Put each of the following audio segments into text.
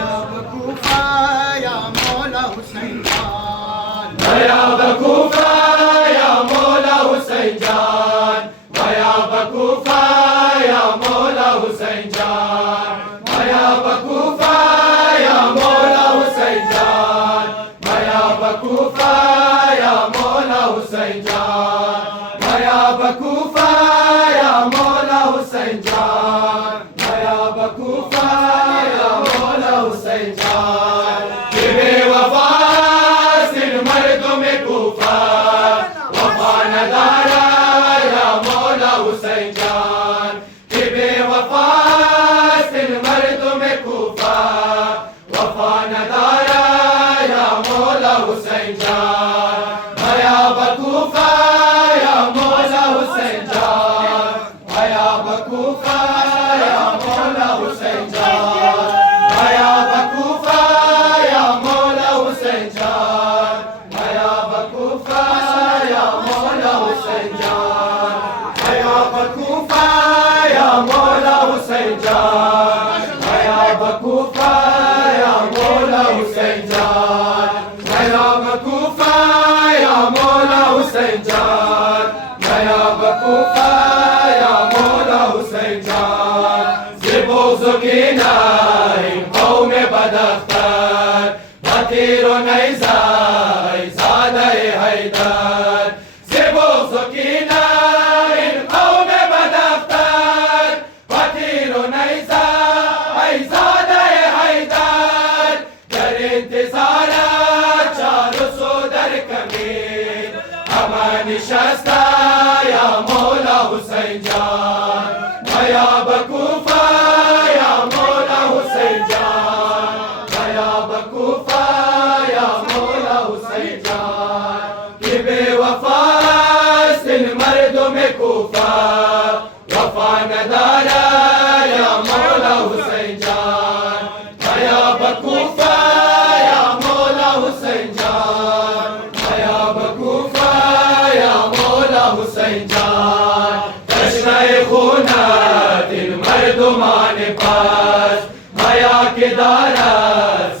भया बकूफा या मौला हुसैन जान, भया बकूफा या मौला हुसैन जान, भया बकूफा या मौला हुसैन जान, भया बकूफा या मौला हुसैन जान, भया बकूफा या मौला हुसैन जान, भया बकूफा या मौला हुसैन जान, भया बकूफा या मौला हुसैन जान। कि बेवफा सिर मर्दों में कूफा वफा नदारा या मौला हुसैन जान, कि बेवफा सिर मर्दों में कूफा वफा नदारा या मौला हुसैन जान, भया बकूफा या मौला हुसैन जान, भया बकूफा या मौला हुसैन जान, भया बकूफा या मौला हुसैन जान, भया बकूफा या मौला हुसैन जान, भया बकूफा या मौला हुसैन जान, भया बकूफा या मौला हुसैन जान, भया बकूफा या मौला हुसैन जान, भया बकूफा या मौला हुसैन जान। ज़िबो-ज़ुकीना इन कौम बदअख्तर बतीरो नैज़ा ज़ादे हैदर, ज़िबो-ज़ुकीना इन कौम बदअख्तर बतीरो नैज़ा ज़ादे हैदर, कर इंतज़ारा चारो सो दर कमीर हमा निशस्ता या मौला हुसैन जान, भया बकूफा या मौला हुसैन जान, भया बकूफा या मौला हुसैन जान। कि बेवफा सिन मर्दों में कूफा वफा नदारा या मौला हुसैन जान, भया बकूफा या मौला हुसैन जान, भया बकूफा या मौला हुसैन जान। तश्नाए खूना दिल मर्दुमान पास भया के दारा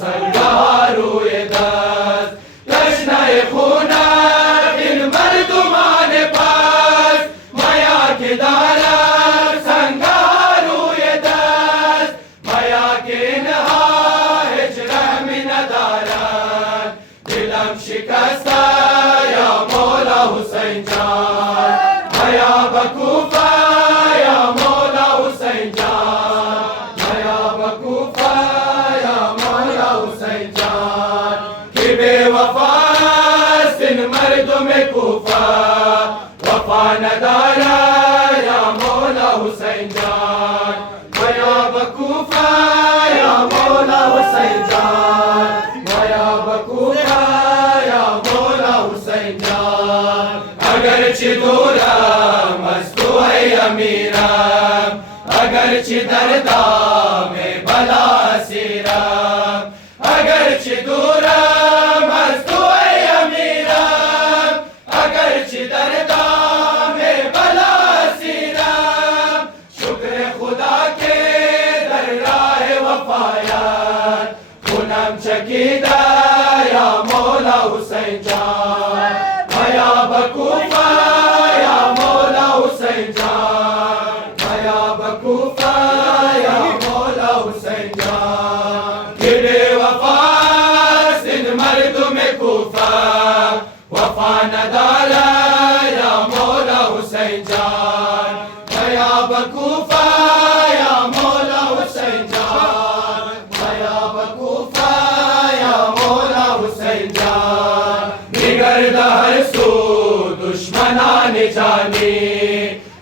संगारूए दस्त, तश्नाए खूना दिल मर्दुमान पास भया के दारा संगारूए दस्त, भया के नहा हिजरा में नदारत दिलम शिकस्ता या मौला हुसैन जान, भया बकूफा या मौला हुसैन जान, भया बकूफा या मौला हुसैन जान। कि बेवफा सिन मर्दों में कूफा वफा नदारा या मौला हुसैन जान, भया बकूफा या मौला हुसैन जान, भया बकूफा या मौला हुसैन जान। अगरचे दूरा मस्तू है अमीरा, अगरचे दर्दा में बला सीरा, अगरचे दूरा मस्तू है अमीरा, अगरचे दर्दा में बला सीरा, शुक्र खुदा के दर राह वफायात पूनम चकीदा या मौला हुसैन जान, भया बकूफा या मौला हुसैन जान, भया बकूफा या मौला हुसैन जान। कि बेवफा सिन मर्दों में कूफा वफा नदारा या मौला हुसैन जान, भया बकूफा या मौला हुसैन जान, भया बकूफा या मौला हुसैन जान। बिगड़दा हर सू दुश्मनान जानी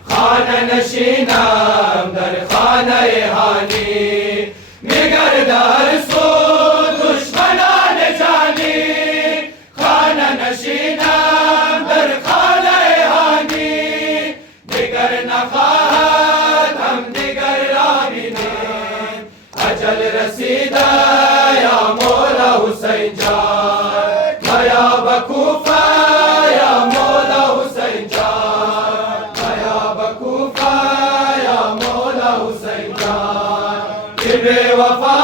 खाना नशीनाम दर खाना हानी, बिगड़दा हर सू दुश्मनान जानी खाना नशीनाम दर खाना हानी, दिगर न खाहत हम दिगर राबिने अजल रसीदा या मौला हुसैन जान, भया बकूफा या मौला हुसैन जान, भया बकूफा या मौला हुसैन जान। कि बेवफा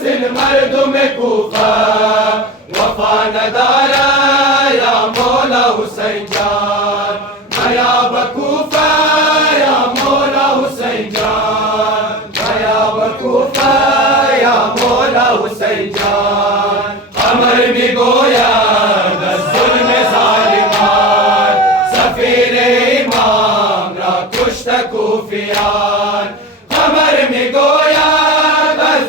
से मर्दुम कूफा वफा नदारा या मौला हुसैन जान मया बकूफा या मौला हुसैन जान मया बकूफा या मौला हुसैन जान अमर में गोया जुल्म ज़ालिमान सफीर इमाम रा कुश्त कूफियान अमर में गोया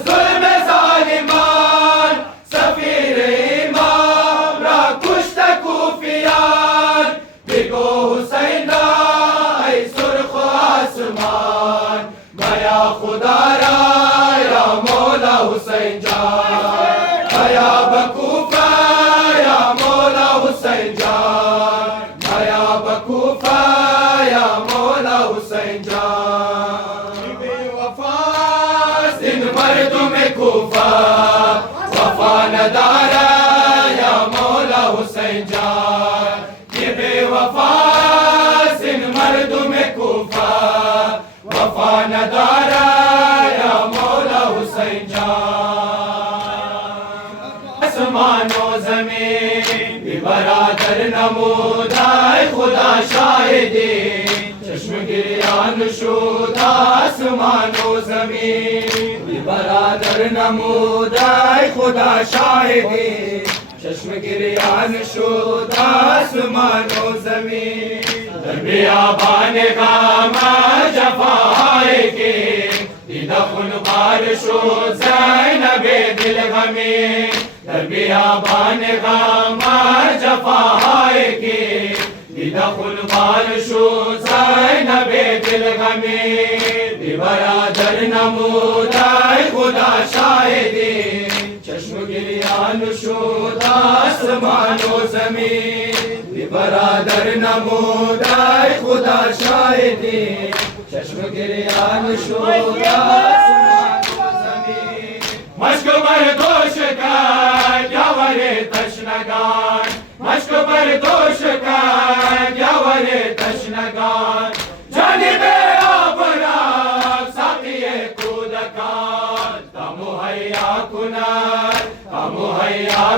जुल्म ज़ालिमान सफीर इमाम रा कुश्त कूफियान बिगो हुसैन ऐ सुर्ख आसमान मया खुदा रा या मौला हुसैन जान मया बकूफा या मौला हुसैन जान मया बकूफा या मौला हुसैन जान बेवफा जिन मर्दुम कूफा वफा नदारा या मौला हुसैन जान ये बेवफा जिन मर्दुम कूफा वफा नदारा या मौला हुसैन जान आसमानो ज़मीन भी बरादर नमूदाए खुदा शाहिदी चश्म गिरियान शुदा आसमानो ज़मीन भी बरादर नमूदाए खुदा शाहिदी चश्म गिरियान शुदा आसमानो ज़मीन बियाबान गामा जफाए के दिदखुन बारिशो ज़ैनबे दिल गमी बियाबान गामा जफाए के दिदखुन बारिशो ज़ैनबे दिल गमी बरादर नमूदाए खुदा शाहिदी चश्म गिरियान शुदा आसमानो ज़मीन बरादर नमूदाए खुदा शाहिदी चश्म गिरियान शुदा आसमानो ज़मीन मश्क बरदोश का यावरे तशनगान मश्क बरदोश का यावरे तशनगान जानिबे आबरा साक़िए कूदकान तमुहैया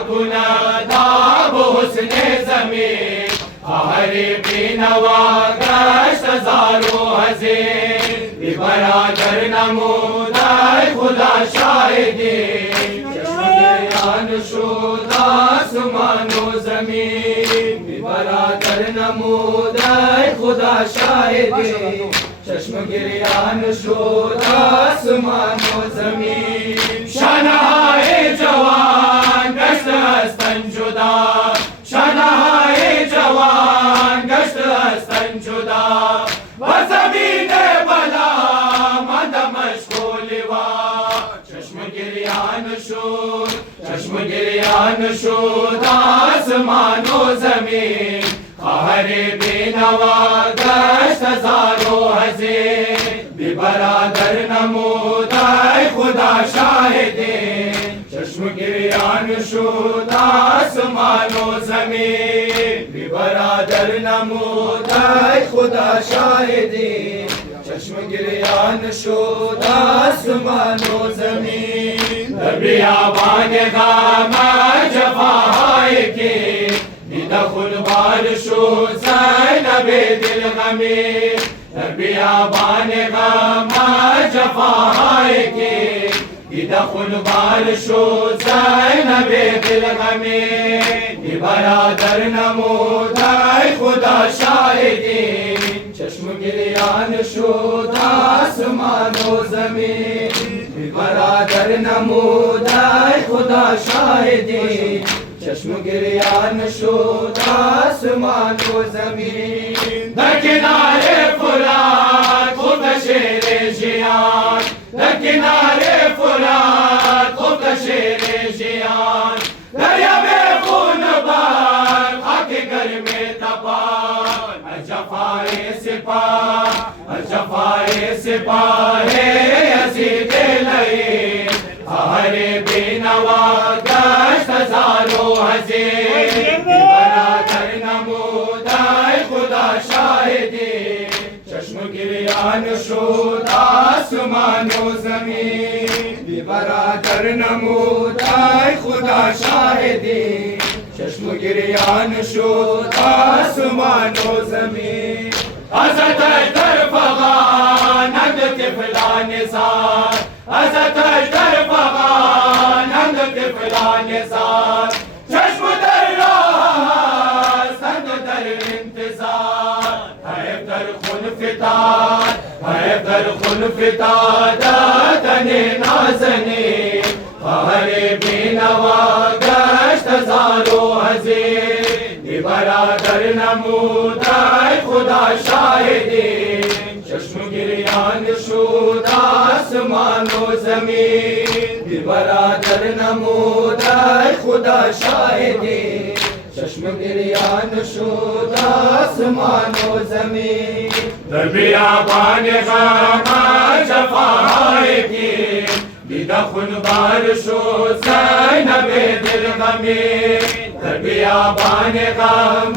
कुना दाब हुस्ने ज़मीन हरे बीनवा गश्त ज़ारो हज़ीन बरादर नमूदाए खुदा शाहिदी चश्म गिरियान शुदा आसमानो ज़मीन बरादर नमूदाए खुदा शाहिदी चश्म गिरियान शुदा आसमानो ज़मीन शनाए जवान गश्त हस्तन जुदा शनाए जवान गश्त हस्तन जुदा ज़मीन बला मद मशगूलिवा चश्म गिरियान शुद आसमानो ज़मीन हरे बेनवा गश्त ज़ारो हज़ीन बरादर नमूदाए खुदा शाहिदी चश्म गिरियान शुद आसमानो ज़मीन बरादर नमूदाए खुदा शाहिदी चश्म गिरियान शुद आसमानो ज़मीन बियाबान गामा जफाए के दिदखुल बारिशो ज़ैनबे दिल गमी बियाबान गामा जफाए के दिदखुल बारिशो ज़ैनबे दिल गमी बरादर नमूदाए खुदा शाहिदी चश्म गिरियान शुद आसमानो ज़मीन बरादर नमूदाए खुदा शाहिदी चश्म गिरियान शुद आसमानो ज़मीन दरकिनारे फुरात खुद शेरे जियान दरकिनारे फुरात खुद शेरे जियान दरिया में खून बार खाके घर में तपान जफाए सिपाहे यज़ीद लईन हरे बेनवा गश्त ज़ारो हज़ीन बरादर नमूदाए खुदा शाहिदी चश्म गिरियान शुद आसमानो ज़मीन برادر نمودای خدا شاهدی چشم و گریان شد آسمان و زمین ازتش در فغانند طفلان زار ازتش در فغانند طفلان زار چشم در راه هستند و در انتظار حیف در خون فتاد حیف در خون فتاد تن نازنین خواهر بینوا گشت زار و حزین بی برادر نمودای خدا شاهدی چشم گریان شد آسمان و زمین بی برادر نمودای خدا شاهدی چشم گریان شد آسمان و زمین در بیابان غم جفاهای پیر دیده خونبار شد زینب دل غمین در بیابان غم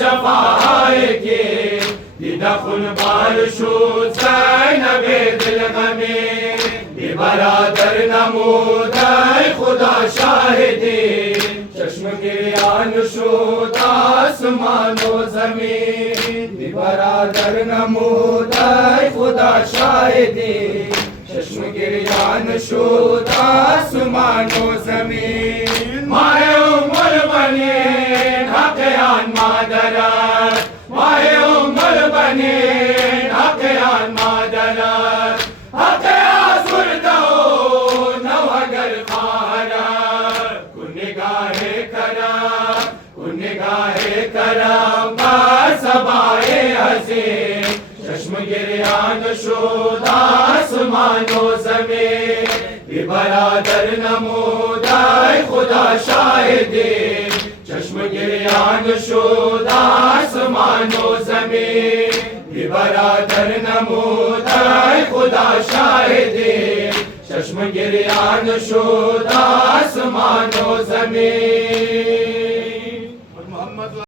جفاهای پیر دیده خونبار شد زینب دل غمین بی برادر نمودای خدا شاهدی چشم گریان شد آسمان و زمین بی برادر نمودای خدا شاهدی چشم گریان شد آسمان و زمین ماه البنین حق آن مادرت ماه البنین حق آن مادرت حق آزرده و نوگر خواهرت کن نگاه کرم بر سبای حسین چشم گریان شد آسمان و زمین بی برادر نمودای خدا شاهدی چشم گریان شد آسمان و زمین بی برادر نمودای خدا شاهدی چشم گریان شد آسمان و زمین